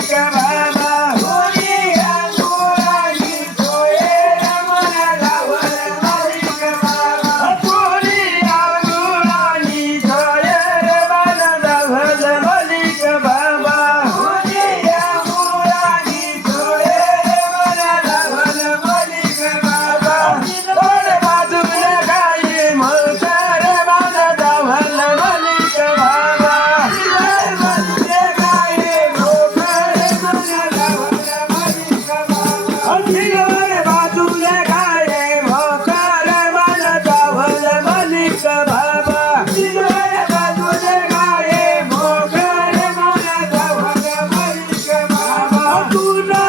मलिक बाबा पुरी अंगुरानी सोये रमण धावल मलिक बाबा पुरी अंगुरानी सोये रमण धावल मलिक बाबा पुरी अंगुरानी सोये रमण धावल मलिक बाबा वर बाजूला गाये मोकर मन धावल मलिक बाबा वर बाजूला गाये मोकर मन धावल मलिक बाबा वर बाजूला गाये मोकर मन धावल मलिक बाबा वर बाजूला गाये मोकर मन धावल मलिक बाबा तुला